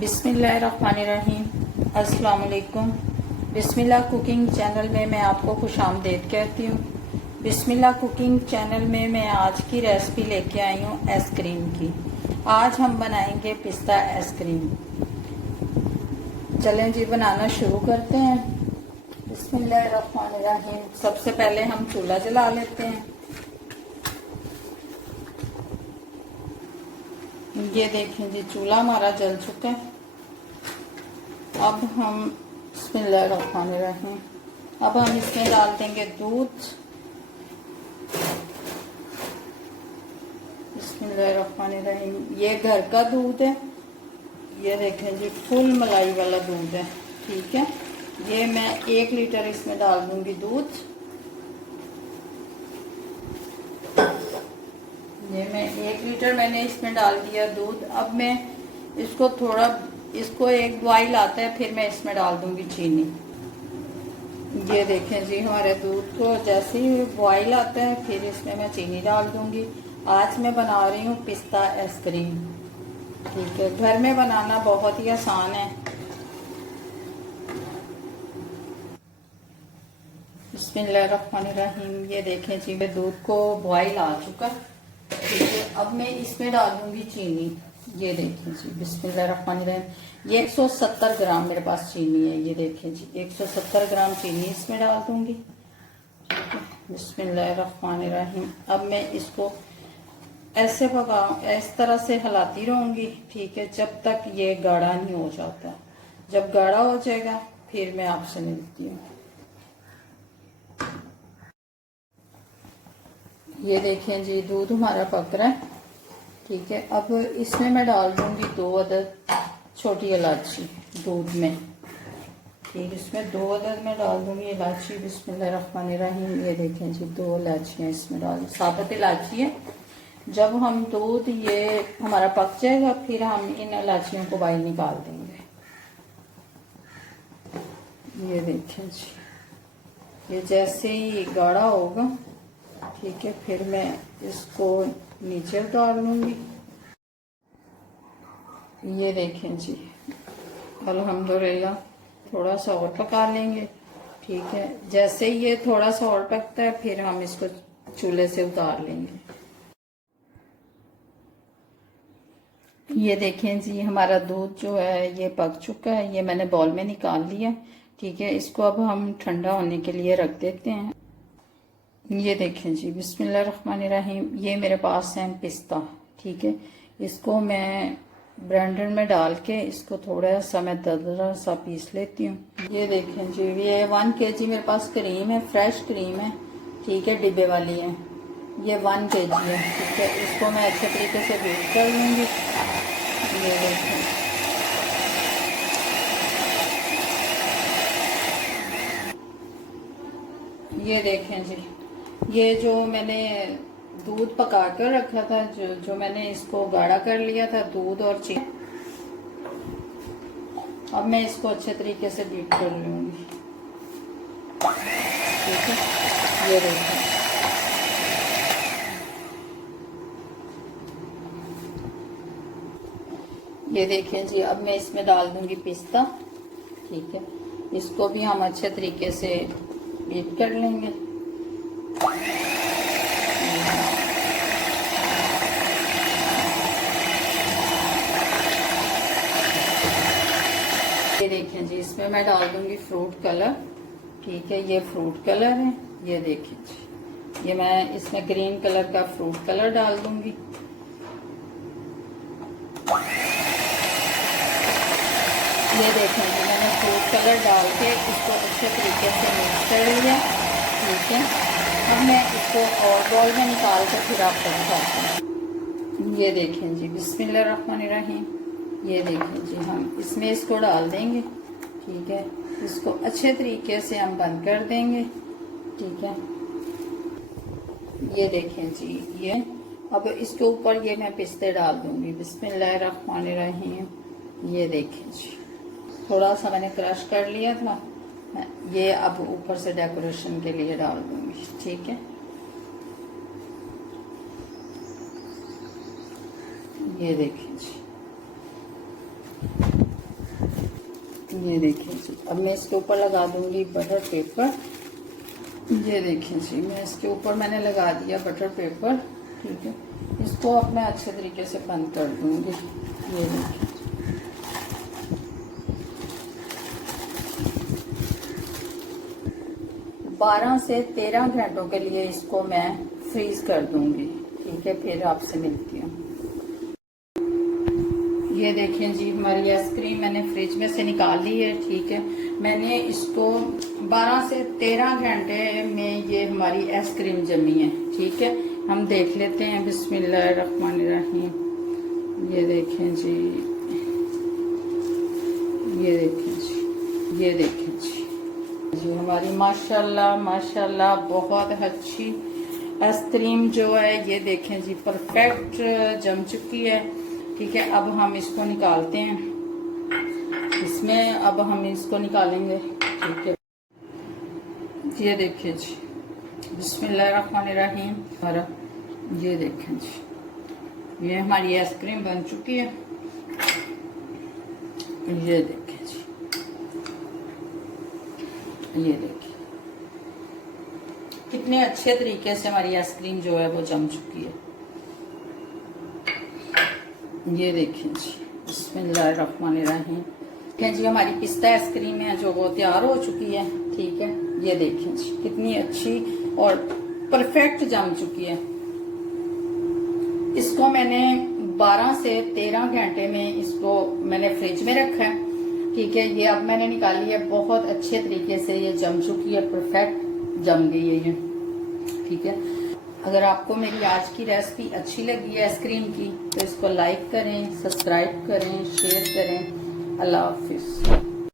बिस्मिल्लाहिर्रहमानिर्रहीम। अस्सलाम वालेकुम। बिस्मिल्लाह कुकिंग चैनल में मैं आपको खुशामदीद कहती हूँ। बिस्मिल्लाह कुकिंग चैनल में मैं आज की रेसिपी लेके आई हूँ आइसक्रीम की। आज हम बनाएंगे पिस्ता आइसक्रीम। चलें जी, बनाना शुरू करते हैं। बिस्मिल्लाहिर्रहमानिर्रहीम। सबसे पहले हम चूल्हा जला लेते हैं। ये देखें जी, चूल्हा हमारा जल चुका है। अब हम बिस्मिल्लाहिर्रहमानिर्रहीम, अब हम इसमें डाल देंगे दूध। बिस्मिल्लाहिर्रहमानिर्रहीम। ये घर का दूध है। ये देखें जी, फुल मलाई वाला दूध है। ठीक है, ये मैं 1 लीटर इसमें डाल दूंगी दूध। ये मैं 1 लीटर मैंने इसमें डाल दिया दूध। अब मैं इसको एक बॉईल आता है, फिर मैं इसमें डाल दूंगी चीनी। ये देखें जी, हमारे दूध को जैसे ही बॉईल आता है फिर इसमें मैं चीनी डाल दूंगी। आज मैं बना रही हूँ पिस्ता आइसक्रीम। ठीक है, घर में बनाना बहुत ही आसान है। बिस्मिल्लाहिर्रहमानिर्रहीम। ये देखें जी, मेरे दूध को बॉईल आ चुका। ठीक है, अब मैं इसमें डाल दूंगी चीनी। ये देखें जी, बिस्मिल्लाहिर्रहमानिर्रहीम। ये 170 ग्राम मेरे पास चीनी है। ये देखें जी, 170 ग्राम चीनी इसमें डाल दूंगी। बिस्मिल्लाहिर्रहमानिर्रहीम। अब मैं इसको ऐसे इस तरह से हिलाती रहूंगी। ठीक है, जब तक ये गाढ़ा नहीं हो जाता। जब गाढ़ा हो जाएगा फिर मैं आपसे मिलती हूँ। ये देखें जी, दूध हमारा पक रहा है। ठीक है, अब इसमें मैं डाल दूंगी 2 अदद छोटी इलायची दूध में। ठीक, इसमें 2 अदद में डाल दूंगी इलायची। बिस्मिल्लाहिर्रहमानिर्रहीम। ये देखें जी, 2 इलायचियाँ इसमें डाल, साबुत इलायची है। जब हम दूध ये हमारा पक जाएगा फिर हम इन इलायचियों को बाहर निकाल देंगे। ये देखें जी, ये जैसे ही गाढ़ा होगा, ठीक है, फिर मैं इसको नीचे उतार लूंगी। ये देखें जी, अल्हम्दुलिल्लाह थोड़ा सा और पका लेंगे। ठीक है, जैसे ही ये थोड़ा सा और पकता है फिर हम इसको चूल्हे से उतार लेंगे। ये देखें जी, हमारा दूध जो है ये पक चुका है। ये मैंने बाउल में निकाल लिया। ठीक है, इसको अब हम ठंडा होने के लिए रख देते हैं। ये देखें जी, बिस्मिल्लाहिर्रहमानिर्रहीम। ये मेरे पास है पिस्ता। ठीक है, इसको मैं ब्लेंडर में डाल के इसको थोड़ा सा मैं दरदरा सा पीस लेती हूँ। ये देखें जी, ये 1 kg मेरे पास क्रीम है, फ्रेश क्रीम है। ठीक है, डिब्बे वाली है। ये 1 kg है। ठीक है, इसको मैं अच्छे तरीके से बीट कर लूँगी। ये देखें, ये देखें जी, ये जो मैंने दूध पका कर रखा था, जो मैंने इसको गाढ़ा कर लिया था दूध और चीनी। अब मैं इसको अच्छे तरीके से बीट कर लूंगी। ठीक है, ये देखें, ये देखें जी, अब मैं इसमें डाल दूंगी पिस्ता। ठीक है, इसको भी हम अच्छे तरीके से बीट कर लेंगे। ये देखें जी, इसमें मैं डाल दूंगी फ्रूट कलर। ठीक है, ये फ्रूट कलर है। ये देखें जी, ये मैं इसमें ग्रीन कलर का फ्रूट कलर डाल दूंगी। ये देखें जी, मैंने फ्रूट कलर डाल के इसको अच्छे तरीके से मिक्स कर लिया। ठीक है, अब मैं इसको और बॉल में निकाल कर फिर आपको दिखाती हूँ। ये देखें जी, बिस्मिल्लाहिर्रहमानिर्रहीम। ये देखें जी, हम इसमें इसको डाल देंगे। ठीक है, इसको अच्छे तरीके से हम बंद कर देंगे। ठीक है, ये देखें जी, ये अब इसके ऊपर ये मैं पिस्ते डाल दूंगी। बिस्मिल्लाहिर्रहमानिर्रहीम। ये देखें जी, थोड़ा सा मैंने क्रश कर लिया था। ये अब ऊपर से डेकोरेशन के लिए डाल दूंगी। ठीक है, ये देखिए जी। ये देखिए जी, अब मैं इसके ऊपर लगा दूंगी बटर पेपर। ये देखिए जी, मैं इसके ऊपर मैंने लगा दिया बटर पेपर। ठीक है, इसको अब मैं अच्छे तरीके से बंद कर दूंगी। ये देखिए, 12 से 13 घंटों के लिए इसको मैं फ्रीज कर दूंगी। ठीक है, फिर आपसे मिलती हूँ। ये देखें जी, हमारी आइसक्रीम मैंने फ्रिज में से निकाल ली है। ठीक है, मैंने इसको 12 से 13 घंटे में ये हमारी आइसक्रीम जमी है। ठीक है, हम देख लेते हैं। बिस्मिल्लाहिर्रहमानिर्रहीम। ये देखें जी, ये देखें जी, ये देखें जी हमारी माशाल्लाह माशाल्लाह बहुत अच्छी आइसक्रीम जो है, ये देखें जी, परफेक्ट जम चुकी है। ठीक है, अब हम इसको निकालते हैं। इसमें अब हम इसको निकालेंगे। ठीक है, ये देखिए जी, बिस्मिल्लाहिर्रहमानिर्रहीम। और ये देखें जी, ये हमारी आइसक्रीम बन चुकी है। ये देखें जी, ये देखिए कितने अच्छे तरीके से हमारी आइसक्रीम जो है वो जम चुकी है। ये देखिए जी, बिस्मिल्लाहिर्रहमानिर्रहीम। देखें जी, हमारी पिस्ता आइसक्रीम है जो वो तैयार हो चुकी है। ठीक है, ये देखें जी, कितनी अच्छी और परफेक्ट जम चुकी है। इसको मैंने 12 से 13 घंटे में इसको मैंने फ्रिज में रखा है। ठीक है, ये अब मैंने निकाली है, बहुत अच्छे तरीके से ये जम चुकी है, परफेक्ट जम गई है ये। ठीक है, अगर आपको मेरी आज की रेसिपी अच्छी लगी है आइसक्रीम की, तो इसको लाइक करें, सब्सक्राइब करें, शेयर करें। अल्लाह हाफिज।